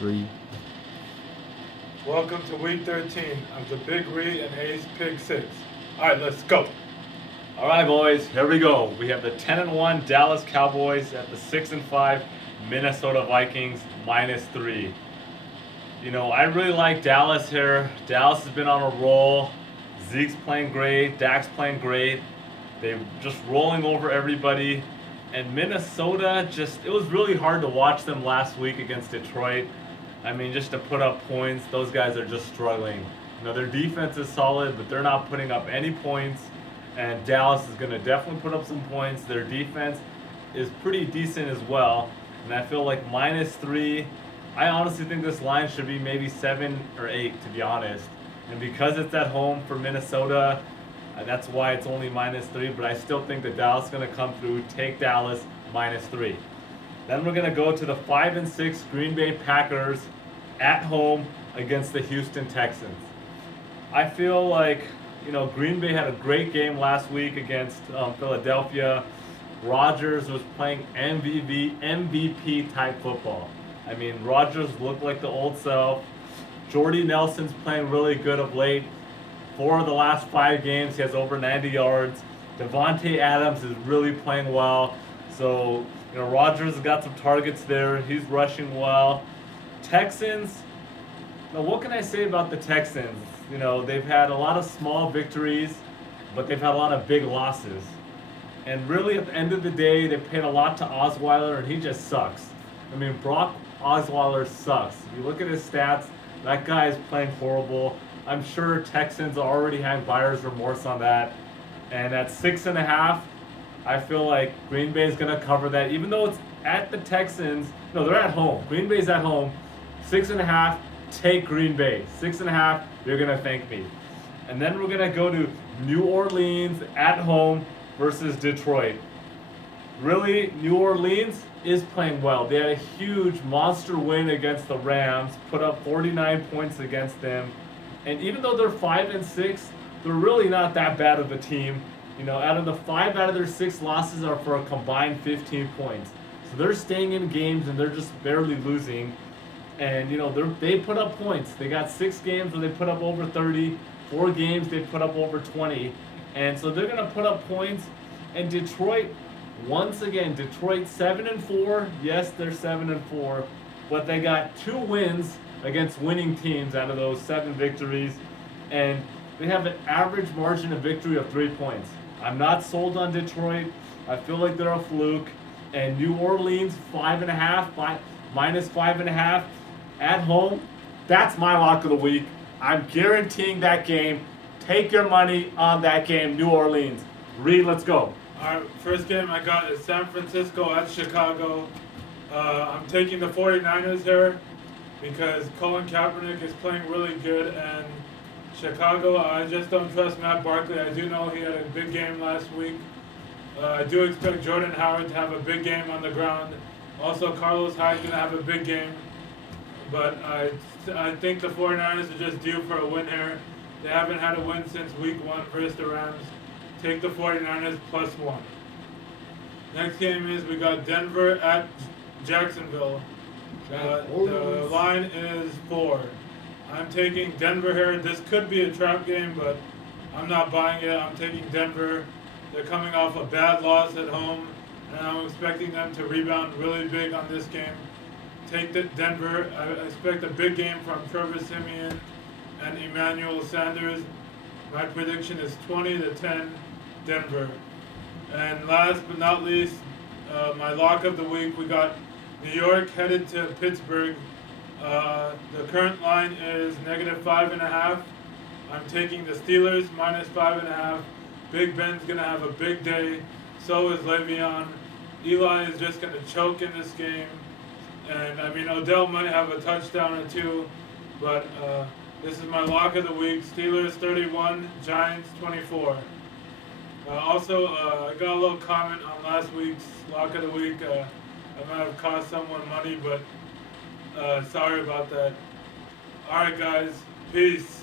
3. Welcome to week 13 of the Big Ree and Ace Pig 6. Alright, let's go. All right, boys, here we go. We have the 10-1 Dallas Cowboys at the 6-5 Minnesota Vikings -3. You know, I really like Dallas here. Dallas has been on a roll. Zeke's playing great. Dak's playing great. They're just rolling over everybody. And Minnesota it was really hard to watch them last week against Detroit. I mean, just to put up points, those guys are just struggling. You know, their defense is solid, but they're not putting up any points. And Dallas is going to definitely put up some points. Their defense is pretty decent as well. And I feel like -3. I honestly think this line should be maybe 7 or 8, to be honest. And because it's at home for Minnesota, that's why it's only -3. But I still think that Dallas is going to come through, take Dallas -3. Then we're going to go to the 5-6 Green Bay Packers at home against the Houston Texans. I feel like, you know, Green Bay had a great game last week against Philadelphia. Rodgers was playing MVP type football. I mean, Rodgers looked like the old self. Jordy Nelson's playing really good of late. 4 of the last 5 games, he has over 90 yards. Devontae Adams is really playing well. So, you know, Rodgers has got some targets there. He's rushing well. Texans, now what can I say about the Texans? You know, they've had a lot of small victories, but they've had a lot of big losses. And really, at the end of the day, they paid a lot to Osweiler, and he just sucks. I mean, Brock Osweiler sucks. If you look at his stats, that guy is playing horrible. I'm sure Texans already had buyer's remorse on that. And at 6.5, I feel like Green Bay is going to cover that, even though it's at the Texans. No, they're at home. Green Bay's at home. 6.5, take Green Bay. 6.5, you're going to thank me. And then we're going to go to New Orleans at home versus Detroit. Really, New Orleans is playing well. They had a huge monster win against the Rams, put up 49 points against them. And even though they're 5-6, they're really not that bad of a team. You know, out of the 5 out of their 6 losses are for a combined 15 points. So they're staying in games and they're just barely losing. And, you know, they put up points. They got 6 games where they put up over 30. 4 games they put up over 20. And so they're going to put up points. And Detroit, once again, Detroit 7-4. Yes, they're 7-4. But they got 2 wins against winning teams out of those 7 victories. And they have an average margin of victory of 3 points. I'm not sold on Detroit. I feel like they're a fluke. And New Orleans, -5.5 at home. That's my lock of the week. I'm guaranteeing that game. Take your money on that game, New Orleans. Reed, let's go. Alright, first game I got is San Francisco at Chicago. I'm taking the 49ers here because Colin Kaepernick is playing really good, and Chicago, I just don't trust Matt Barkley. I do know he had a big game last week. I do expect Jordan Howard to have a big game on the ground. Also, Carlos Hyde's going to have a big game. But I think the 49ers are just due for a win here. They haven't had a win since week 1 versus the Rams. Take the 49ers +1. Next game is we got Denver at Jacksonville. The line is 4. I'm taking Denver here. This could be a trap game, but I'm not buying it. I'm taking Denver. They're coming off a bad loss at home, and I'm expecting them to rebound really big on this game. Take the Denver. I expect a big game from Trevor Siemian and Emmanuel Sanders. My prediction is 20-10 Denver. And last but not least, my lock of the week, we got New York headed to Pittsburgh. The current line is -5.5. I'm taking the Steelers -5.5. Big Ben's going to have a big day. So is Le'Veon. Eli is just going to choke in this game. And, I mean, Odell might have a touchdown or 2. But this is my lock of the week. Steelers 31, Giants 24. Also, I got a little comment on last week's lock of the week. I might have cost someone money, but sorry about that. Alright guys, peace.